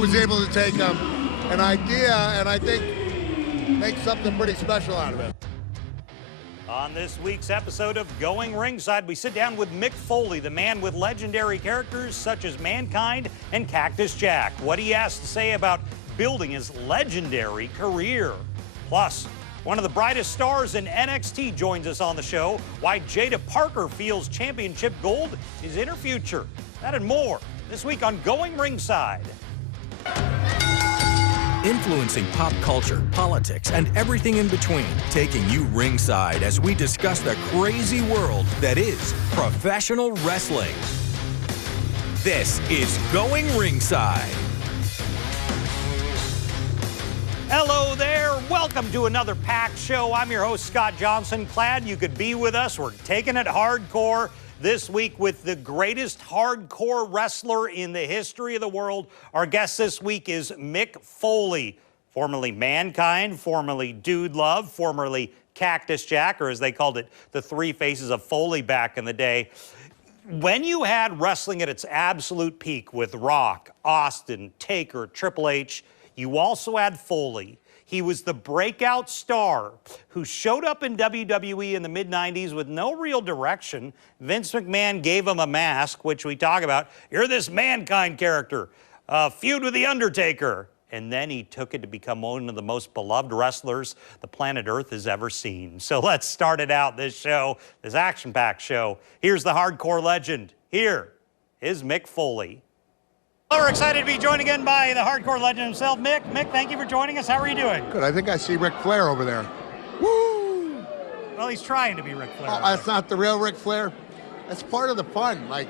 was able to take an idea and I think make something pretty special out of it. On this week's episode of Going Ringside, we sit down with Mick Foley, the man with legendary characters such as Mankind and Cactus Jack. What he has to say about building his legendary career. Plus, one of the brightest stars in NXT joins us on the show. Why Jada Parker feels championship gold is in her future. That and more this week on Going Ringside. Influencing pop culture, politics, and everything in between. Taking you ringside as we discuss the crazy world that is professional wrestling. This is Going Ringside. Hello there. Welcome to another packed show. I'm your host, Scott Johnson. Glad you could be with us. We're taking it hardcore this week with the greatest hardcore wrestler in the history of the world. Our guest this week is Mick Foley, formerly Mankind, formerly Dude Love, formerly Cactus Jack, or as they called it, the Three Faces of Foley back in the day. When you had wrestling at its absolute peak with Rock, Austin, Taker, Triple H, you also had Foley. He was the breakout star who showed up in WWE in the mid-90s with no real direction. Vince McMahon gave him a mask, which we talk about. You're this Mankind character, feud with The Undertaker. And then he took it to become one of the most beloved wrestlers the planet Earth has ever seen. So let's start it out, this show, this action-packed show. Here's the hardcore legend. Here is Mick Foley. Well, we're excited to be joined again by the hardcore legend himself, Mick. Mick, thank you for joining us. How are you doing? Good. I think I see Ric Flair over there. Woo! Well, he's trying to be Ric Flair. Oh, that's not the real Ric Flair. That's part of the fun. Like,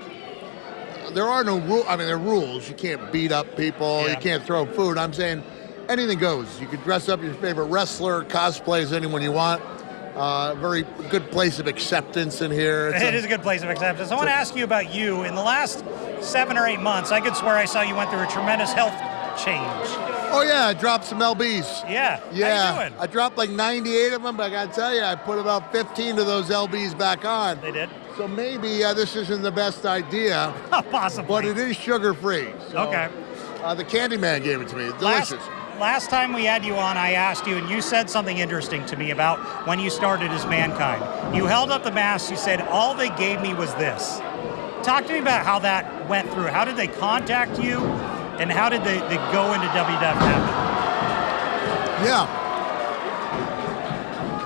there are no rules. I mean, there are rules. You can't beat up people. Yeah. You can't throw food. I'm saying anything goes. You can dress up your favorite wrestler, cosplay as anyone you want. Very good place of acceptance in here. It is a good place of acceptance. I want to ask you about you. In the last 7 or 8 months, I could swear I saw you went through a tremendous health change. Oh, yeah, I dropped some LBs. Yeah. Yeah. How you doing? I dropped like 98 of them, but I got to tell you, I put about 15 of those LBs back on. They did? So maybe this isn't the best idea. Possibly. But it is sugar-free. So, okay. The Candyman gave it to me. Delicious. Last time we had you on, I asked you, and you said something interesting to me about when you started as Mankind. You held up the mask, you said, all they gave me was this. Talk to me about how that went through. How did they contact you, and how did they go into WWF happen? Yeah.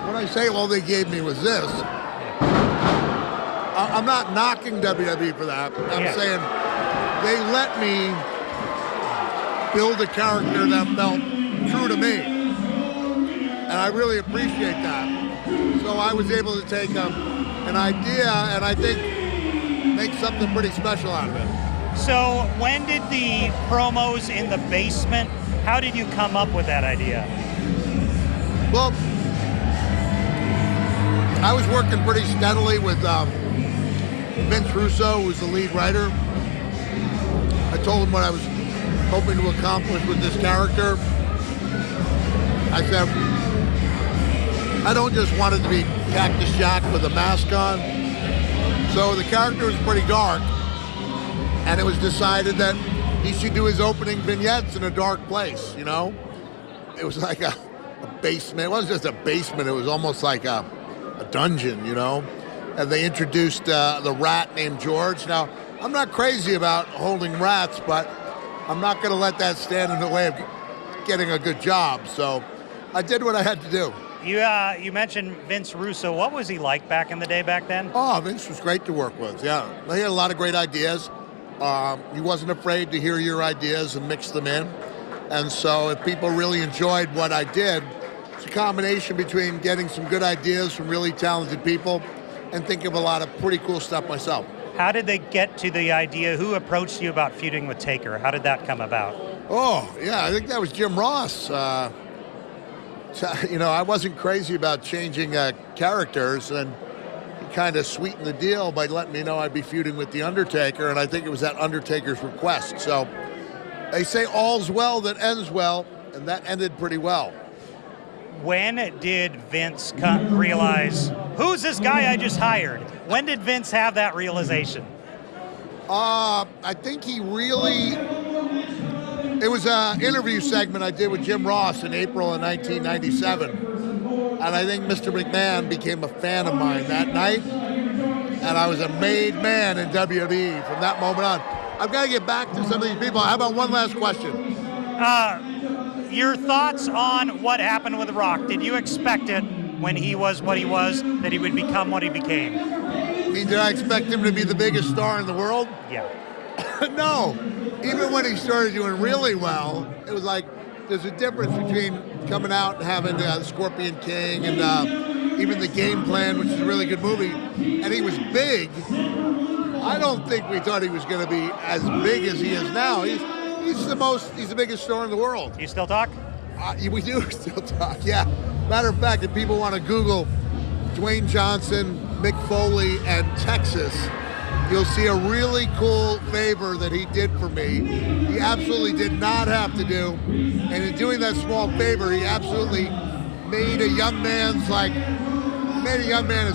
When I say all they gave me was this, I'm not knocking WWE for that. I'm saying they let me build a character that felt true to me. And I really appreciate that. So I was able to take an idea and I think make something pretty special out of it. So when did the promos in the basement, how did you come up with that idea? Well, I was working pretty steadily with Vince Russo, who's the lead writer. I told him what I was hoping to accomplish with this character. I said, I don't just want it to be Cactus Jack with a mask on. So the character was pretty dark, and it was decided that he should do his opening vignettes in a dark place, you know? It was like a basement. It wasn't just a basement, it was almost like a dungeon, you know? And they introduced the rat named George. Now, I'm not crazy about holding rats, but I'm not going to let that stand in the way of getting a good job. So I did what I had to do. You mentioned Vince Russo. What was he like back in the day back then? Oh, Vince was great to work with, yeah. He had a lot of great ideas. He wasn't afraid to hear your ideas and mix them in. And so if people really enjoyed what I did, it's a combination between getting some good ideas from really talented people and thinking of a lot of pretty cool stuff myself. How did they get to the idea? Who approached you about feuding with Taker? How did that come about? Oh, yeah, I think that was Jim Ross. You know, I wasn't crazy about changing characters, and he kind of sweetened the deal by letting me know I'd be feuding with The Undertaker, and I think it was at Undertaker's request. So they say all's well that ends well, and that ended pretty well. When did Vince realize, who's this guy I just hired? When did Vince have that realization? I think he really, It was an interview segment I did with Jim Ross in April of 1997. And I think Mr. McMahon became a fan of mine that night. And I was a made man in WWE from that moment on. I've got to get back to some of these people. How about one last question? Your thoughts on what happened with The Rock? Did you expect it when he was what he was, that he would become what he became? I mean, did I expect him to be the biggest star in the world? Yeah. No. Even when he started doing really well, it was like there's a difference between coming out and having Scorpion King and even The Game Plan, which is a really good movie, and he was big. I don't think we thought he was going to be as big as he is now. He's the biggest star in the world. You still talk? We do still talk, yeah. Matter of fact, if people want to Google Dwayne Johnson, Mick Foley, and Texas, you'll see a really cool favor that he did for me. He absolutely did not have to do. And in doing that small favor, he absolutely made a young man as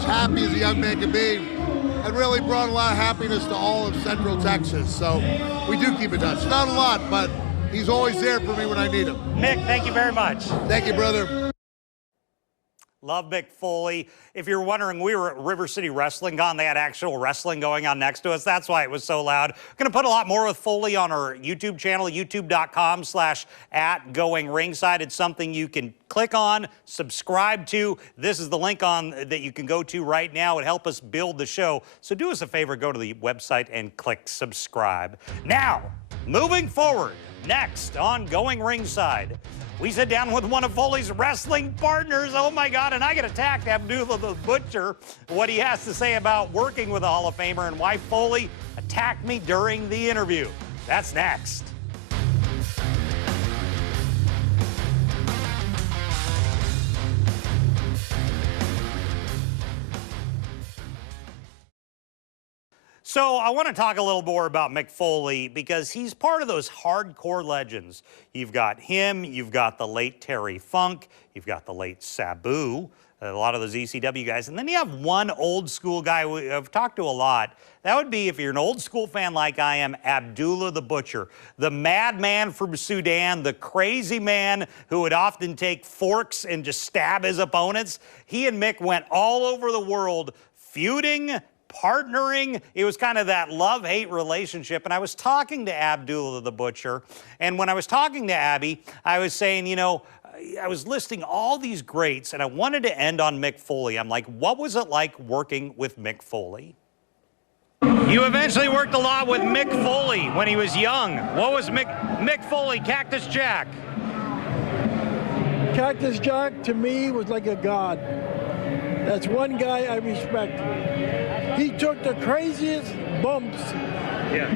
happy as a young man could be, and really brought a lot of happiness to all of Central Texas. So we do keep in touch. Not a lot, but he's always there for me when I need him. Mick, thank you very much. Thank you, brother. Love Mick Foley. If you're wondering, we were at River City Wrestling Con. They had actual wrestling going on next to us. That's why it was so loud. We're going to put a lot more with Foley on our YouTube channel, youtube.com/@GoingRingside. It's something you can click on, subscribe to. This is the link on that you can go to right now. It helps us build the show. So do us a favor, go to the website and click subscribe. Now, moving forward, next on Going Ringside, we sit down with one of Foley's wrestling partners. Oh my God, and I get attacked, Abdullah the Butcher, what he has to say about working with a Hall of Famer and why Foley attacked me during the interview. That's next. So I want to talk a little more about Mick Foley because he's part of those hardcore legends. You've got him, you've got the late Terry Funk, you've got the late Sabu, a lot of those ECW guys, and then you have one old school guy I've talked to a lot. That would be, if you're an old school fan like I am, Abdullah the Butcher, the madman from Sudan, the crazy man who would often take forks and just stab his opponents. He and Mick went all over the world feuding, partnering. It was kind of that love-hate relationship. And I was talking to Abdullah the Butcher, and when I was talking to Abby, I was saying, you know, I was listing all these greats, and I wanted to end on Mick Foley. I'm like, what was it like working with Mick Foley? You eventually worked a lot with Mick Foley when he was young. What was Mick Foley, Cactus Jack? Cactus Jack, to me, was like a god. That's one guy I respect. He took the craziest bumps. Yeah.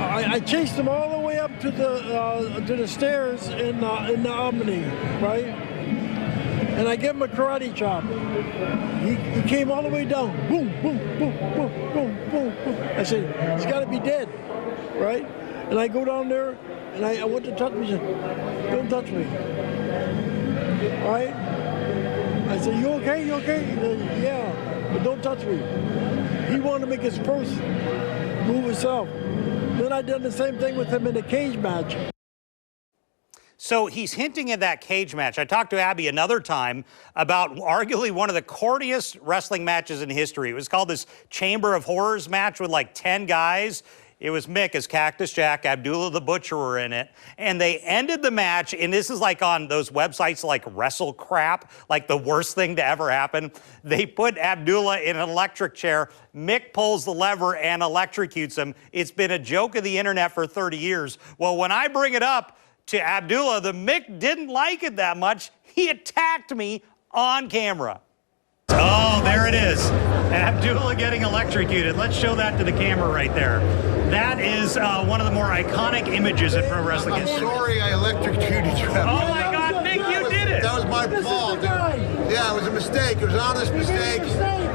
I chased him all the way up to the stairs in the Omni, right? And I gave him a karate chop. He came all the way down. Boom, boom, boom, boom, boom, boom, boom. I said, he's got to be dead, right? And I go down there, and I went to touch me. He said, don't touch me, right? I said, you okay? You okay? He said, yeah. But don't touch me. He wanted to make his first move himself. Then I did the same thing with him in the cage match. So he's hinting at that cage match. I talked to Abby another time about arguably one of the corniest wrestling matches in history. It was called this Chamber of Horrors match with like 10 guys. It was Mick as Cactus Jack, Abdullah the Butcher were in it. And they ended the match, and this is like on those websites like Wrestle Crap, like the worst thing to ever happen. They put Abdullah in an electric chair. Mick pulls the lever and electrocutes him. It's been a joke of the internet for 30 years. Well, when I bring it up to Abdullah, the Mick didn't like it that much. He attacked me on camera. Oh, there it is. Abdullah getting electrocuted. Let's show that to the camera right there. That is one of the more iconic images in pro wrestling I'm history. sorry I electrocuted you. Oh my God, Mick, you did it! That was my fault, dude. Yeah, it was a mistake. It was an honest mistake.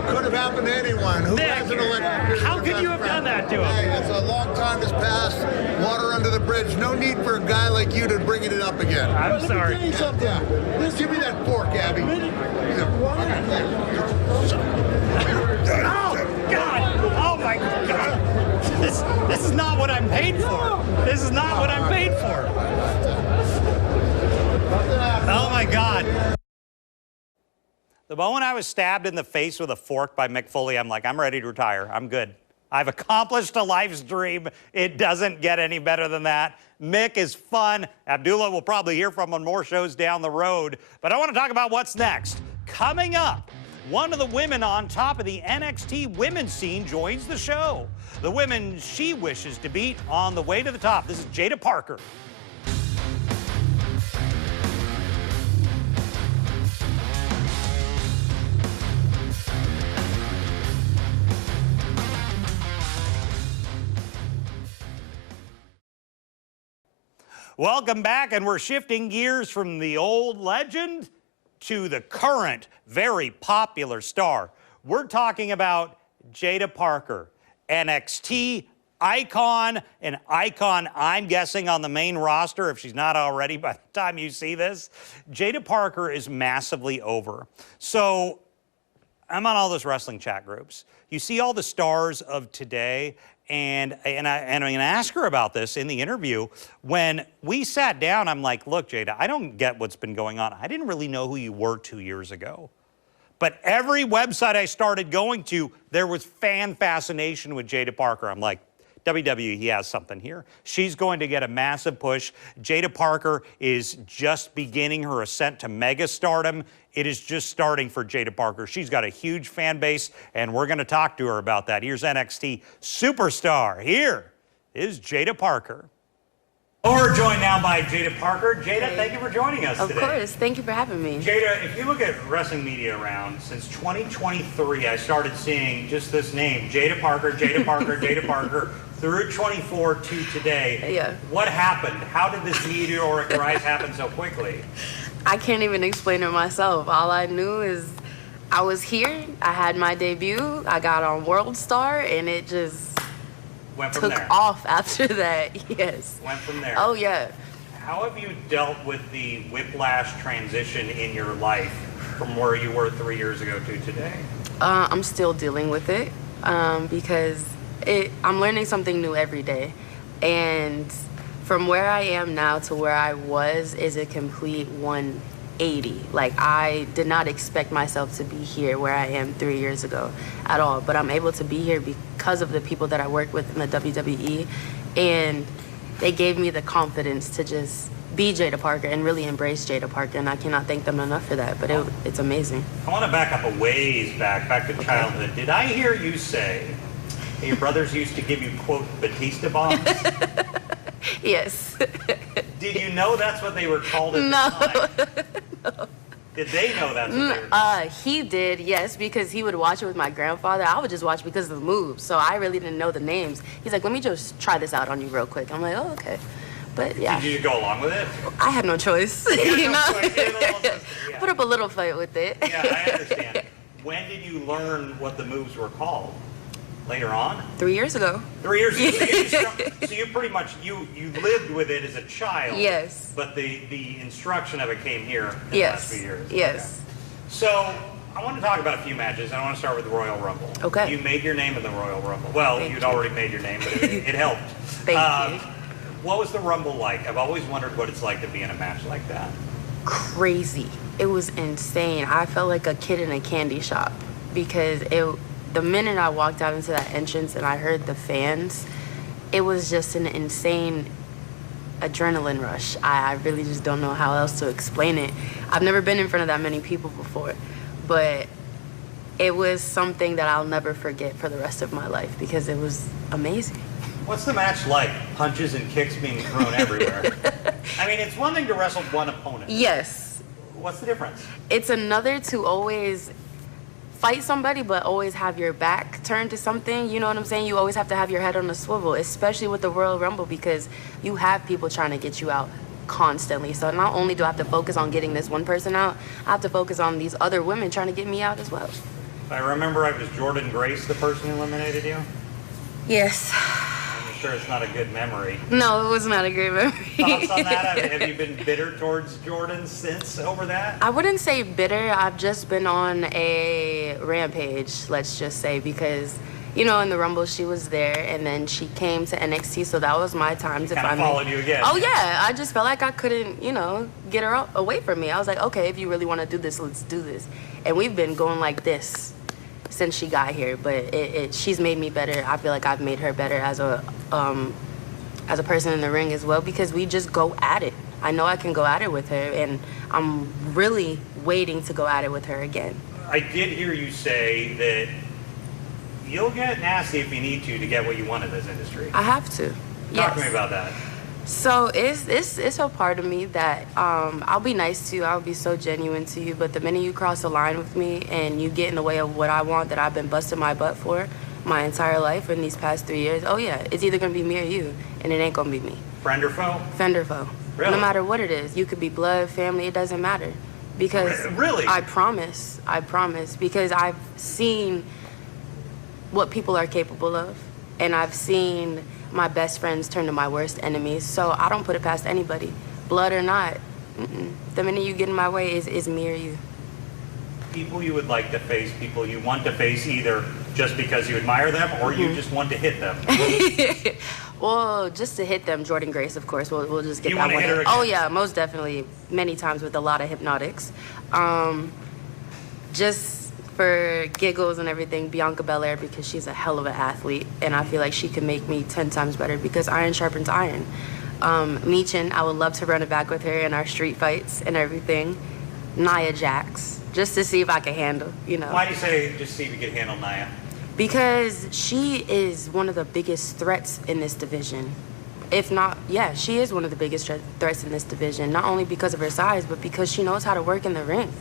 Could have happened to anyone. Who hasn't electrocuted? How could you have done that to him? Hey, it's a long time has passed. Water under the bridge. No need for a guy like you to bring it up again. I'm sorry. Yeah. Give me that fork, Abby. Oh, God! Oh, my God! This is not what I'm paid for. This is not what I'm paid for. Oh my God. The moment I was stabbed in the face with a fork by Mick Foley, I'm like, I'm ready to retire. I'm good. I've accomplished a life's dream. It doesn't get any better than that. Mick is fun. Abdullah will probably hear from on more shows down the road. But I want to talk about what's next. Coming up, one of the women on top of the NXT women's scene joins the show. The women she wishes to beat on the way to the top. This is Jada Parker. Welcome back, and we're shifting gears from the old legend to the current, very popular star. We're talking about Jada Parker, NXT icon, an icon, I'm guessing, on the main roster, if she's not already by the time you see this. Jada Parker is massively over. So I'm on all those wrestling chat groups. You see all the stars of today, and I'm going to ask her about this in the interview. When we sat down, I'm like, look, Jada, I don't get what's been going on. I didn't really know who you were 2 years ago. But every website I started going to, there was fan fascination with Jada Parker. I'm like, WWE, he has something here. She's going to get a massive push. Jada Parker is just beginning her ascent to megastardom. It is just starting for Jada Parker. She's got a huge fan base, and we're going to talk to her about that. Here's NXT superstar. Here is Jada Parker. We're joined now by Jada Parker. Jada, thank you for joining us today. Of course. Thank you for having me. Jada, if you look at wrestling media around, since 2023, I started seeing just this name, Jada Parker, Jada Parker, Jada Parker, through 24 to today. Yeah. What happened? How did this meteoric rise happen so quickly? I can't even explain it myself. All I knew is I was here, I had my debut, I got on World Star, and it just took off after that. Yes. Went from there. Oh, yeah. How have you dealt with the whiplash transition in your life from where you were 3 years ago to today? I'm still dealing with it because I'm learning something new every day. And from where I am now to where I was is a complete 180. Like, I did not expect myself to be here where I am 3 years ago at all. But I'm able to be here because of the people that I work with in the WWE. And they gave me the confidence to just be Jada Parker and really embrace Jada Parker. And I cannot thank them enough for that. But it's amazing. I want to back up a ways back to childhood. Did I hear you say that your brothers used to give you, quote, Batista bombs? Yes. Did you know that's what they were called at the time? No. Did they know that's what they were called? He did, yes, because he would watch it with my grandfather. I would just watch because of the moves, so I really didn't know the names. He's like, let me just try this out on you real quick. I'm like, oh, okay. But yeah. Did you go along with it? I had no choice. You know? Put up a little fight with it. Yeah, I understand. When did you learn what the moves were called? Later on? 3 years ago. 3 years ago. So you pretty much, you lived with it as a child. Yes. But the instruction of it came here in the last few years. Yes. Okay. So I want to talk about a few matches. I want to start with the Royal Rumble. Okay. You made your name in the Royal Rumble. Well, you'd already made your name, but it helped. Thank you. What was the Rumble like? I've always wondered what it's like to be in a match like that. Crazy. It was insane. I felt like a kid in a candy shop because the minute I walked out into that entrance and I heard the fans, it was just an insane adrenaline rush. I really just don't know how else to explain it. I've never been in front of that many people before, but it was something that I'll never forget for the rest of my life because it was amazing. What's the match like? Punches and kicks being thrown everywhere. I mean, it's one thing to wrestle one opponent. Yes. What's the difference? It's another to always fight somebody, but always have your back turned to something. You know what I'm saying? You always have to have your head on a swivel, especially with the Royal Rumble, because you have people trying to get you out constantly. So not only do I have to focus on getting this one person out, I have to focus on these other women trying to get me out as well. I remember it was Jordan Grace, the person who eliminated you. Yes. I'm sure it's not a good memory. No, it was not a great memory. Thoughts on that? Have you been bitter towards Jordan since over that? I wouldn't say bitter. I've just been on a rampage, let's just say, because you know, in the Rumble, she was there, and then she came to NXT, so that was my time to finally followed you again. Oh, yeah. I just felt like I couldn't, you know, get her away from me. I was like, okay, if you really want to do this, let's do this. And we've been going like this since she got here, but she's made me better. I feel like I've made her better as a person in the ring as well, because we just go at it. I know I can go at it with her, and I'm really waiting to go at it with her again. I did hear you say that you'll get nasty if you need to get what you want in this industry. I have to. Talk to me about that. So it's a part of me that I'll be nice to you, I'll be so genuine to you, but the minute you cross the line with me and you get in the way of what I want, that I've been busting my butt for my entire life in these past 3 years, oh yeah, it's either gonna be me or you, and it ain't gonna be me. Friend or foe? Friend or foe. Really? No matter what it is. You could be blood, family, it doesn't matter. Because really? I promise, because I've seen what people are capable of, and I've seen my best friends turn to my worst enemies, so I don't put it past anybody, blood or not. The minute you get in my way is me or you. People you would like to face, people you want to face either just because you admire them or you just want to hit them. Well, just to hit them, Jordan Grace, of course. We'll just get you that one. Hit her again? Oh yeah, most definitely. Many times with a lot of hypnotics. Just for giggles and everything, Bianca Belair, because she's a hell of an athlete, and I feel like she could make me 10 times better because iron sharpens iron. Meechin, I would love to run it back with her in our street fights and everything. Nia Jax, just to see if I can handle, you know. Why do you say just see if you can handle Nia? Because she is one of the biggest threats in this division. If not, yeah, she is one of the biggest threats in this division, not only because of her size, but because she knows how to work in the ring.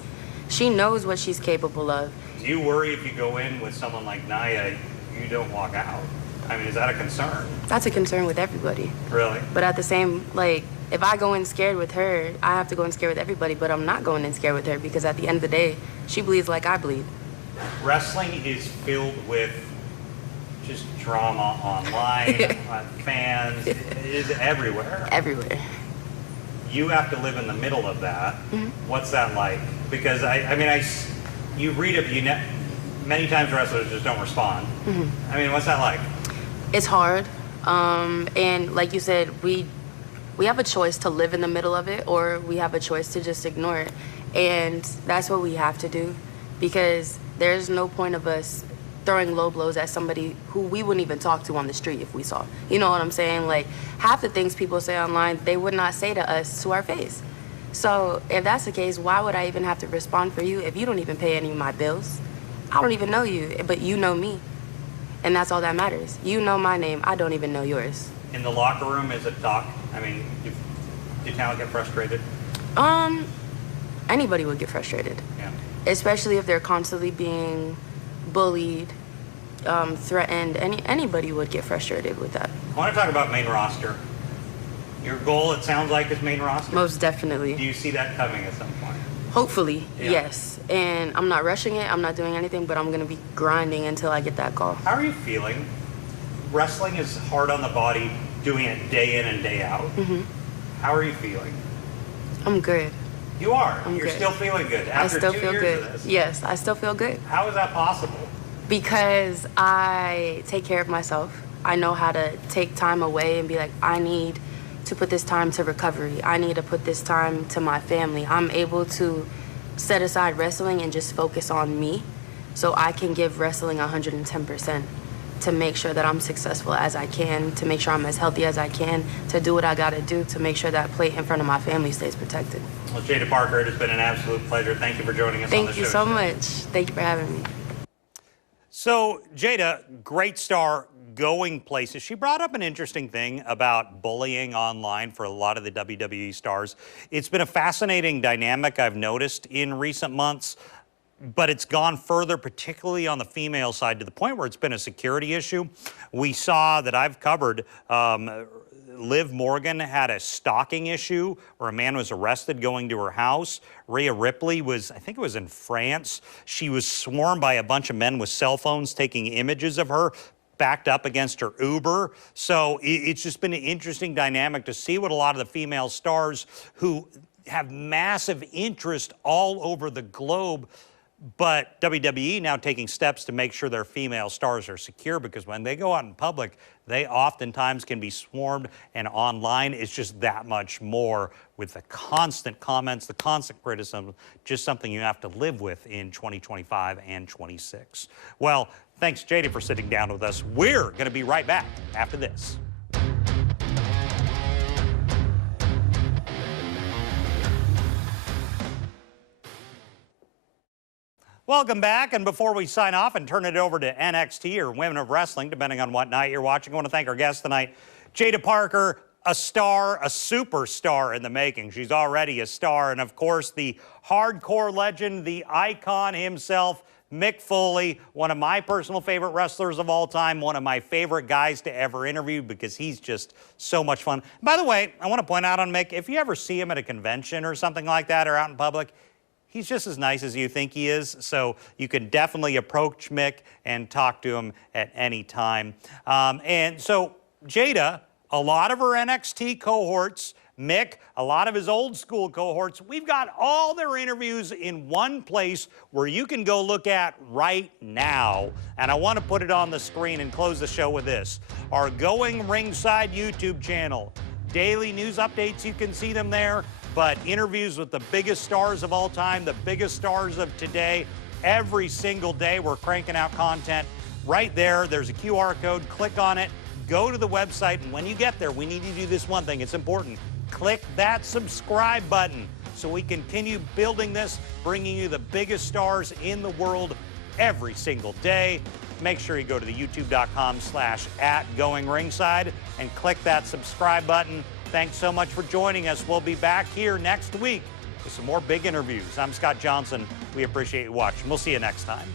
She knows what she's capable of. Do you worry if you go in with someone like Nia, you don't walk out? I mean, is that a concern? That's a concern with everybody. Really? But at the same, like, if I go in scared with her, I have to go in scared with everybody, but I'm not going in scared with her because at the end of the day, she bleeds like I bleed. Wrestling is filled with just drama online, fans, it is everywhere. Everywhere. You have to live in the middle of that. What's that like? Because you read it, many times wrestlers just don't respond. I mean, what's that like? It's hard, and like you said, we have a choice to live in the middle of it, or we have a choice to just ignore it, and that's what we have to do, because there's no point of us throwing low blows at somebody who we wouldn't even talk to on the street if we saw. You know what I'm saying? Like, half the things people say online, they would not say to us to our face. So if that's the case, why would I even have to respond for you if you don't even pay any of my bills? I don't even know you, but you know me. And that's all that matters. You know my name, I don't even know yours. In the locker room, is it talk? I mean, do talent get frustrated? Anybody would get frustrated. Yeah. Especially if they're constantly being bullied, threatened. Anybody would get frustrated with that. I want to talk about main roster. Your goal, it sounds like, is main roster? Most definitely. Do you see that coming at some point? Hopefully, yeah. Yes. And I'm not rushing it, I'm not doing anything, but I'm going to be grinding until I get that call. How are you feeling? Wrestling is hard on the body, doing it day in and day out. How are you feeling? I'm good. You are? You're still feeling good after I still 2 feel years good. of this? Yes, I still feel good. How is that possible? Because I take care of myself. I know how to take time away and be like, I need to put this time to recovery. I need to put this time to my family. I'm able to set aside wrestling and just focus on me so I can give wrestling 110% to make sure that I'm successful as I can, to make sure I'm as healthy as I can, to do what I gotta do to make sure that plate in front of my family stays protected. Well, Jada Parker, it has been an absolute pleasure. Thank you for joining us on the show. Thank you so much. Thank you for having me. So, Jada, great star, going places. She brought up an interesting thing about bullying online for a lot of the WWE stars. It's been a fascinating dynamic I've noticed in recent months, but it's gone further, particularly on the female side, to the point where it's been a security issue. We saw that I've covered Liv Morgan had a stalking issue where a man was arrested going to her house. Rhea Ripley was, I think it was in France. She was swarmed by a bunch of men with cell phones taking images of her, backed up against her Uber. So it's just been an interesting dynamic to see what a lot of the female stars who have massive interest all over the globe But WWE now taking steps to make sure their female stars are secure, because when they go out in public, they oftentimes can be swarmed, and online it's just that much more with the constant comments, the constant criticism, just something you have to live with in 2025 and 26. Well, thanks, Jada, for sitting down with us. We're going to be right back after this. Welcome back, and before we sign off and turn it over to NXT or Women of Wrestling, depending on what night you're watching, I want to thank our guest tonight, Jada Parker, a star, a superstar in the making. She's already a star, and of course, the hardcore legend, the icon himself, Mick Foley, one of my personal favorite wrestlers of all time, one of my favorite guys to ever interview because he's just so much fun. By the way, I want to point out on Mick, if you ever see him at a convention or something like that or out in public, he's just as nice as you think he is, so you can definitely approach Mick and talk to him at any time. And so Jada, a lot of her NXT cohorts, Mick, a lot of his old school cohorts, we've got all their interviews in one place where you can go look at right now. And I want to put it on the screen and close the show with this. Our Going Ringside YouTube channel. Daily news updates, you can see them there. But interviews with the biggest stars of all time, the biggest stars of today, every single day we're cranking out content. Right there, there's a QR code. Click on it, go to the website, and when you get there, we need you to do this one thing. It's important. Click that subscribe button so we continue building this, bringing you the biggest stars in the world every single day. Make sure you go to the youtube.com/@GoingRingside and click that subscribe button. Thanks so much for joining us. We'll be back here next week with some more big interviews. I'm Scott Johnson. We appreciate you watching. We'll see you next time.